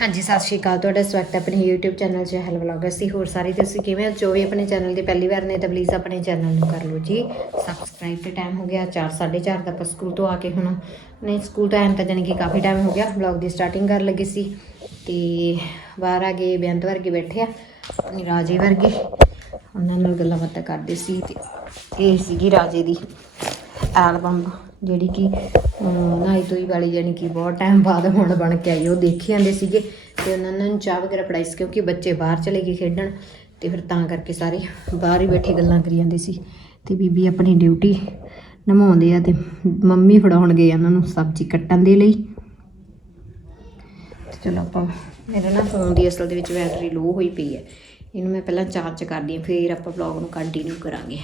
ਹਾਂਜੀ, ਸਤਿ ਸ਼੍ਰੀ ਅਕਾਲ। ਤੁਹਾਡਾ ਸਵਾਗਤ ਹੈ ਆਪਣੇ YouTube ਚੈਨਲ ਚਹਿਲ ਵਲੌਗਰਸ ਦੀ। ਹੋਰ ਸਾਰੇ ਤੁਸੀਂ ਕਿਵੇਂ ਹੋ? ਜੋ ਵੀ ਆਪਣੇ ਚੈਨਲ ਦੀ ਪਹਿਲੀ ਵਾਰ ਨੇ ਤਾਂ ਪਲੀਜ਼ ਆਪਣੇ ਚੈਨਲ ਨੂੰ ਕਰ ਲਓ ਜੀ। ਸਬਸਕ੍ਰਾਈਬ ਤੇ ਟਾਈਮ ਹੋ ਗਿਆ 4 4:30 ਦਾ ਆਪਾਂ ਸਕੂਲ ਤੋਂ ਆ ਕੇ ਹੁਣ ਨਹੀਂ ਸਕੂਲ ਤੋਂ ਆਉਣ ਤਾਂ ਜਾਣੀ ਕਿ ਕਾਫੀ ਟਾਈਮ ਹੋ ਗਿਆ। ਵਲੌਗ ਦੀ ਸਟਾਰਟਿੰਗ ਕਰਨ ਲੱਗੇ ਸੀ ਤੇ ਬਾਹਰ ਆ ਗਏ ਬੇਅੰਤ ਵਰਗੇ ਬੈਠੇ ਆ, ਰਾਜੇ ਵਰਗੇ। ਉਹਨਾਂ ਨਾਲ ਗੱਲਾਂ ਬਾਤਾਂ ਕਰਦੇ ਸੀ ਤੇ ਇਹ ਸੀਗੀ ਰਾਜੇ ਦੀ ਐਲਬਮ ਜਿਹੜੀ ਕਿ ਅਹ, ਨਹਾਈ ਧੋਈ ਵਾਲੀ ਜਾਨੀ ਕਿ ਬਹੁਤ ਟਾਈਮ ਬਾਅਦ ਹੁਣ ਬਣ ਕੇ ਆਈ ਉਹ ਦੇਖੀ ਜਾਂਦੇ ਸੀਗੇ ਤੇ ਉਹਨਾਂ ਨੂੰ ਚਾਹ ਵਗੈਰਾ ਪੜਾਈ ਸੀ ਕਿਉਂਕਿ ਬੱਚੇ ਬਾਹਰ ਚਲੇ ਗਏ ਖੇਡਣ ਤੇ ਫਿਰ ਤਾਂ ਕਰਕੇ ਸਾਰੇ ਬਾਹਰ ਹੀ ਬੈਠੇ ਗੱਲਾਂ ਕਰੀ ਜਾਂਦੇ ਸੀ ਤੇ ਬੀਬੀ ਆਪਣੀ ਡਿਊਟੀ ਨਿਭਾਉਂਦੇ ਆ ਤੇ ਮੰਮੀ ਫੜਾਉਣ ਗਏ ਉਹਨਾਂ ਨੂੰ ਸਬਜ਼ੀ ਕੱਟਣ ਦੇ ਲਈ। ਤੇ ਚਲੋ ਆਪਾਂ ਮੇਰੇ ਨਾ ਫੋਨ ਦੀ ਅਸਲ ਦੇ ਵਿੱਚ ਬੈਟਰੀ ਲੋ ਹੋਈ ਪਈ ਹੈ। ਇਹਨੂੰ ਮੈਂ ਪਹਿਲਾਂ ਚਾਰਜ ਕਰਦੀ ਹਾਂ ਫਿਰ ਆਪਾਂ ਵਲੌਗ ਨੂੰ ਕੰਟੀਨਿਊ ਕਰਾਂਗੇ।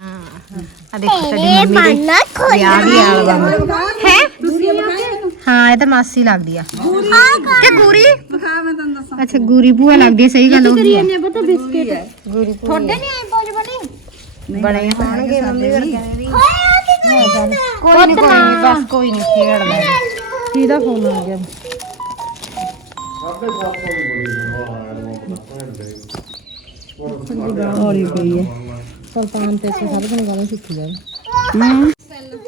ਹਾਂ ਆ ਦੇਖੋ ਤੁਹਾਡੀ ਮੰਮੀ ਦੇ ਵਿਆਹ ਦੀ ਐਲਬਮ ਹੈ ਹਾਂ ਇਹ ਤਾਂ ਮਾਸੀ ਲੱਗਦੀ ਆ ਕਿ ਗੂਰੀ ਅੱਛਾ ਗੂਰੀ ਭੂਆ ਲੱਗਦੀ ਹੈ ਸਹੀ ਗੱਲ ਹੋ ਗਈ ਹੈ ਪਤਾ ਬਿਸਕਿਟ ਗੂਰੀ ਤੁਹਾਡੇ ਨਹੀਂ ਆਏ ਪੌਜ ਬਣੇ ਬਣੇ ਹੋਣਗੇ ਮੰਮੀ ਵਰਗਿਆਂ ਦੇ ਵੀ ਕੋਈ ਨਹੀਂ ਕੋਈ ਨਹੀਂ ਬਸ ਕੋਈ ਨਹੀਂ ਖੇਡ ਲੈ ਕਿਹਦਾ ਫੋਨ ਆ ਗਿਆ ਹੌਲੀ ਪਈ ਹੈ ਸੁਲਤਾਨ ਤੇ ਸਾਰੇ ਦਿਨ ਗਾਲਾਂ ਸਿੱਖੀ ਜਾਵੇ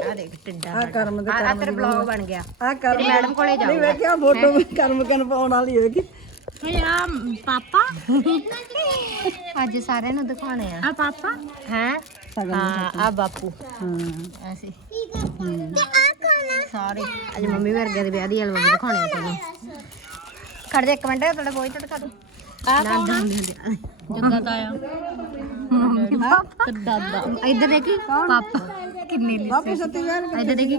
ਆ ਦੇਖ ਟਿੱਡਾ ਆ ਕਰਮ ਦੇ ਆ ਤੇਰਾ ਬਲੌਗ ਬਣ ਗਿਆ। ਆ ਕਰ ਮੈਡਮ ਕੋਲੇ ਨਹੀਂ ਜਾਊਗਾ। ਵੇਖਿਆ ਫੋਟੋ ਕਰਮ ਕਨ ਪਾਉਣ ਵਾਲੀ ਹੈ ਕਿ ਪਾਪਾ? ਅੱਜ ਸਾਰਿਆਂ ਨੂੰ ਦਿਖਾਉਣੇ ਆ। ਆ ਪਾਪਾ? ਹੈ? ਹਾਂ ਆ ਬਾਪੂ। ਹਾਂ। ਐਸੀ। ਸਾਰੇ। ਅੱਜ ਮੰਮੀ ਵਰਗਿਆਂ ਦੇ ਵਿਆਹ ਦੀ ਐਲਬਮ ਦਿਖਾਉਣੇ ਆ ਤੁਹਾਨੂੰ ਖੜ ਜਾ ਇੱਕ ਮਿੰਟ ਤੁਹਾਡਾ ਕੋਈ ਤਾਂ ਦਿਖਾ ਦੋ। ਆ ਕੌਣ ਜੱਗਾ ਤਾਇਆ। ਦਾਦਾ ਇੱਧਰ ਦੇਖੀ। ਪਾਪਾ ਕਿੰਨੇ ਲਿਸੇ। ਇੱਧਰ ਦੇਖੀ।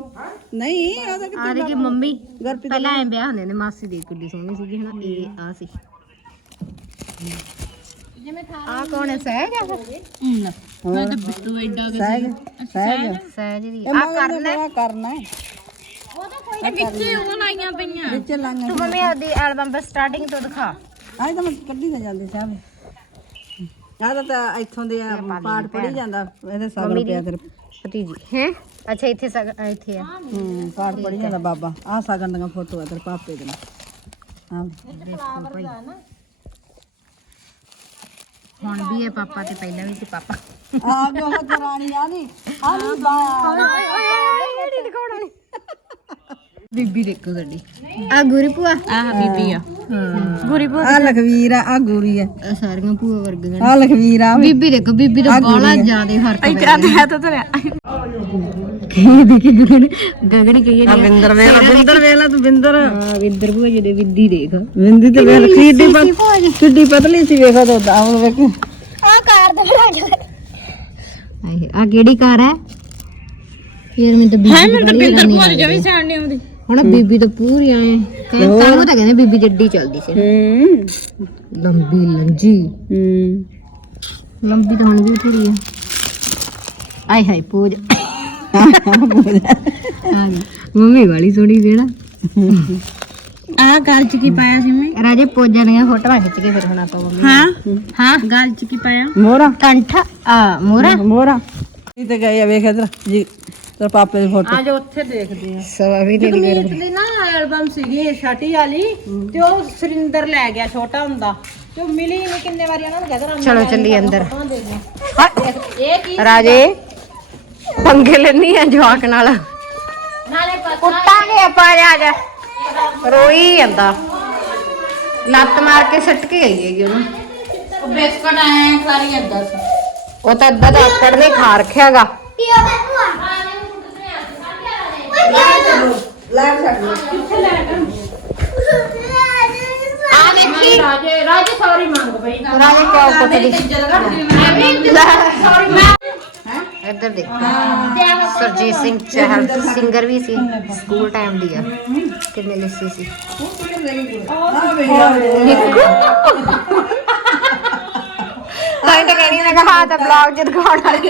ਨਹੀਂ ਆ ਤਾਂ ਆ ਦੇਖੀ ਮੰਮੀ ਪਹਿਲਾਂ ਐ ਵਿਆਹ ਹੁੰਦੇ ਨੇ ਮਾਸੀ ਦੇ ਕਿੱਡੀ ਸੋਹਣੀ ਸੀਗੀ ਹਨਾ ਇਹ ਆ ਸੀ। ਆ ਕੌਣ ਹੈ? ਸਹਿਜ ਆ ਮੈਂ ਤਾਂ ਬਿੱਟੂ ਐਡਾ ਸਹਿਜ ਸਹਿਜ। ਸਹਿਜ? ਦੀ। ਇਹ ਆ ਕਰਨਾ ਨੇ ਕਰਨਾ ਹੈ। ਵਿੱਚੇ ਉਹ ਲਾਈਆਂ ਪਈਆਂ। ਵਿੱਚ ਲਾਂਗੇ ਤੂੰ ਮੰਮੀ ਆਦੀ ਐਲਬਮ ਬਸ ਸਟਾਰਟਿੰਗ ਤੋਂ ਦਿਖਾ। ਆਹ ਤਾਂ ਮੈਂ ਕੱਢੀ ਤਾਂ ਜਾਂਦੇ ਸਾਹਿਬ ਆਹ ਤਾਂ ਤਾਂ ਇੱਥੋਂ ਦੇ ਆ ਪਾਠ ਪੜੀ ਜਾਂਦਾ ਇਹਦੇ ਸਾਲ ਰੁਪਿਆ ਤੇਰੇ ਭਤੀਜੀ ਹੈ ਅੱਛਾ ਇੱਥੇ ਸਗ ਇੱਥੇ ਆ ਹੂੰ ਪਾਠ ਪੜੀ ਜਾਂਦਾ ਬਾਬਾ ਆਹ ਸਾਗਨ ਦੀਆਂ ਫੋਟੋ ਆ ਤੇਰੇ ਪਾਪੇ ਦੀਆਂ ਹਾਂ ਦੇਖੋ ਭਾਈ ਹੁਣ ਵੀ ਇਹ ਪਾਪਾ ਤੇ ਪਹਿਲਾਂ ਵੀ ਸੀ ਪਾਪਾ ਆ ਬਹੁਤ ਪੁਰਾਣੀ ਆ ਨਹੀਂ ਆ ਨਹੀਂ ਬਾ ਬੀਬੀ ਦੇਖੋ ਸਾਡੀ ਆ ਗੁਰੀ ਭੂਆ ਆ ਬੀਬੀ ਆ ਗੁਰੀ ਭੂਆ ਆ ਲਖਵੀਰ ਆ ਆ ਗੂਰੀ ਆ। ਆ ਸਾਰੀਆਂ ਭੂਆ ਵਰਗੀਆਂ ਆ ਲਖਵੀਰ ਆ। ਬੀਬੀ ਦੇਖੋ ਬੀਬੀ ਦਾ ਬਾਲਾ ਜ਼ਿਆਦਾ ਫ਼ਰਕ ਪੈ ਗਿਆ ਹੈ ਤਾਂ ਤੇਰਾ ਕੀ ਦੇਖੀ ਗਗਨ ਗਗਨ ਕਹੀ ਆ। ਬਿੰਦਰ ਵੇਲਾ ਬਿੰਦਰ ਵੇਲਾ ਤੂੰ ਬਿੰਦਰ ਹਾਂ ਵਿੰਦਰ ਭੂਆ ਜੀ ਦੇ ਵਿੰਦੀ ਦੇਖ। ਬਿੰਦੀ ਤੇ ਵੇਲ ਕਿੱਡੀ ਪਤ ਕਿੱਡੀ ਪਤਲੀ ਸੀ ਵੇਖੋ ਤਾਂ ਆ ਹੁਣ ਵੇਖ। ਆਏ ਆ ਕਿਹੜੀ ਕਾਰ ਹੈ? ਯਾਰ ਮੈਂ ਤਾਂ ਬੀਬੀ ਹੈ ਮੈਂ ਤਾਂ ਬਿੰਦਰ ਭੂਆ ਦੀ ਜਮੀ ਸਾਣ ਨਹੀਂ ਆਉਂਦੀ। ਹੁਣ ਬੀਬੀ ਤਾਂ ਪੂਰੀ ਆਏ। ਕਹਿੰਦੇ ਤਾਂ ਤਾਂ ਕਹਿੰਦੇ ਬੀਬੀ ਜੱਡੀ ਚੱਲਦੀ ਸੀ। ਹੂੰ। ਲੰਬੀ ਲੰਜੀ। ਹੂੰ। ਲੰਬੀ ਤਾਂ ਹੁਣ ਵੀ ਥੋੜੀ ਆ। ਆਏ ਹਾਏ ਪੂਜ। ਮੰਮੀ ਵਾਲੀ ਸੋਹਣੀ ਸੀ ਨਾ। ਆ ਗੱਲ ਚ ਕੀ ਪਾਇਆ ਸੀ ਮੈਂ ਰਾਜੇ ਪੋਜਾਂ ਦੀਆਂ ਫੋਟੋਆਂ ਖਿੱਚ ਕੇ ਫਿਰ ਹੁਣ ਆਪਾਂ ਮੰਮੀ ਹਾਂ? ਹਾਂ। ਗੱਲ ਚ ਕੀ ਪਾਇਆ? ਮੋਰਾ ਕੰਠ। ਆ ਮੋਰਾ ਮੋਰਾ ਇਹ ਤੇ ਗਏ ਆ ਵੇਖ ਇਧਰ। ਜੀ। ਤੇਰੇ ਪਾਪੇ ਦੀ ਫੋਟੋ। ਅੱਜ ਉੱਥੇ ਦੇਖਦੇ ਆ। ਸਵਾ ਵੀ ਦੇ ਮੀਤ ਦੀ ਨਾ ਐਲਬਮ ਸੀਗੀ ਛਾਟੀ ਵਾਲੀ ਤੇ ਉਹ ਸੁਰਿੰਦਰ ਲੈ ਗਿਆ ਛੋਟਾ ਹੁੰਦਾ। ਤੇ ਉਹ ਮਿਲੀ ਨਹੀਂ ਕਿੰਨੇ ਵਾਰੀ ਉਹਨਾਂ ਨੂੰ ਕਹਿੰਦਾ ਚਲੋ ਚੱਲੀ ਅੰਦਰ। ਇਹ ਕੀ ਰਾਜੇ ਪੰਗੇ ਲੈਣੀ ਆ ਜਵਾਕ ਨਾਲ। ਨਾਲੇ ਪਤਾ ਕੁੱਟਾਂਗੇ ਆਪਾਂ ਜਾ ਜਾ ਰੋਈ ਜਾਂਦਾ। ਲੱਤ ਮਾਰ ਕੇ ਸੱਟ ਕੇ ਗਈ ਹੈਗੀ ਉਹਨੂੰ। ਉਹ ਬਿਸਕਟ ਐ ਸਾਰੀ ਅੱਦਾ ਸੀ ਉਹ ਤਾਂ ਅੱਧਾ ਦਾ ਆਕੜ ਨੇ ਖਾ ਰੱਖਿਆਗਾ ਲੈ ਛੱਡ ਆ ਦੇਖੀ ਰਾਜੇ ਰਾਜੇ ਸੌਰੀ ਮੰਗ ਪਈ ਰਾਜੇ ਕਿਉਂ ਕਰਦੀ ਸੌਰੀ ਇੱਧਰ ਦੇਖ ਸਰਜੀਤ ਸਿੰਘ ਚਹਿਲ ਸਿੰਗਰ ਵੀ ਸੀ ਸਕੂਲ ਟਾਈਮ ਦੀ ਆ ਕਿੰਨੇ ਲਿਸੀ ਸੀ ਤਾਂ ਤਾਂ ਕਹਿਣੀ ਨਾ ਕਹਾ ਤਾਂ ਬਲੌਗ ਜਦ ਦਿਖਾਉਣ ਵਾਲੀ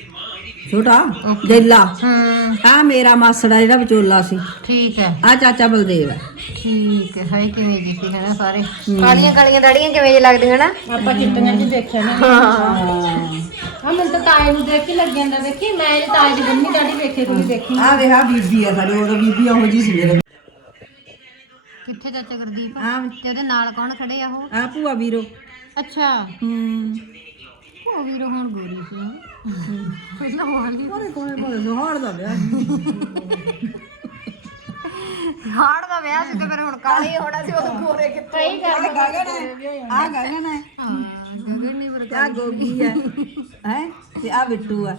ਛੋਟਾ? ਜੈਲਾ। ਹੂੰ। ਆ ਮੇਰਾ ਮਾਸੜਾ ਜਿਹੜਾ ਵਿਚੋਲਾ ਸੀ। ਠੀਕ ਹੈ। ਆ ਚਾਚਾ ਬਲਦੇਵ ਹੈ। ਠੀਕ ਹੈ। ਹਾਏ ਕਿਵੇਂ ਜੀ ਸੀ ਹੈ ਨਾ ਸਾਰੇ। ਕਾਲੀਆਂ ਕਾਲੀਆਂ ਦਾੜੀਆਂ ਕਿਵੇਂ ਜੀ ਲੱਗਦੀਆਂ ਨਾ? ਆਪਾਂ ਚਿੱਟੀਆਂ ਜੀ ਦੇਖਿਆ ਨਾ। ਹਾਂ। ਆ ਮੈਨੂੰ ਤਾਂ ਤਾਏ ਨੂੰ ਦੇਖ ਕੇ ਲੱਗ ਜਾਂਦਾ ਦੇਖੀ। ਮੈਂ ਇਹ ਤਾਏ ਦੀ ਗੰਨੀ ਦਾੜੀ ਦੇਖੇ ਕੋਈ ਦੇਖੀ। ਆ ਵੇਹਾ ਬੀਬੀ ਆ ਸਾਡੇ ਉਹਦਾ ਬੀਬੀ ਉਹੋ ਜੀ ਸੀ ਮੇਰੇ। ਕਿੱਥੇ ਚਾਚਾ ਗੁਰਦੀਪ? ਆ ਤੇ ਉਹਦੇ ਨਾਲ ਕੌਣ ਖੜੇ ਆ ਉਹ? ਆ ਭੂਆ ਵੀਰੋ। ਅੱਛਾ। ਹੂੰ। ਉਹ ਵੀਰੋ ਹੁਣ ਗੋਰੀ ਸੀ। ਪਹਿਲਾਂ ਵਾਲੀ ਕੋਨੇ ਕੋਨੇ ਕੋਨੇ ਸੁਹਾੜ ਦਾ ਵਿਆਹ ਹਾੜ ਦਾ ਵਿਆਹ ਸੀ ਤੇ ਫਿਰ ਹੁਣ ਕਾਲੀ ਹੋਣਾ ਸੀ ਉਹ ਗੋਰੇ ਕਿੱਥੇ ਹੀ ਕਰ ਗਗਨ ਹੈ ਆ ਗਗਨ ਹੈ ਹਾਂ ਗਗਨ ਨਹੀਂ ਪਰ ਆ ਗੋਗੀ ਹੈ ਹੈ? ਤੇ ਆ ਬਿੱਟੂ ਹੈ।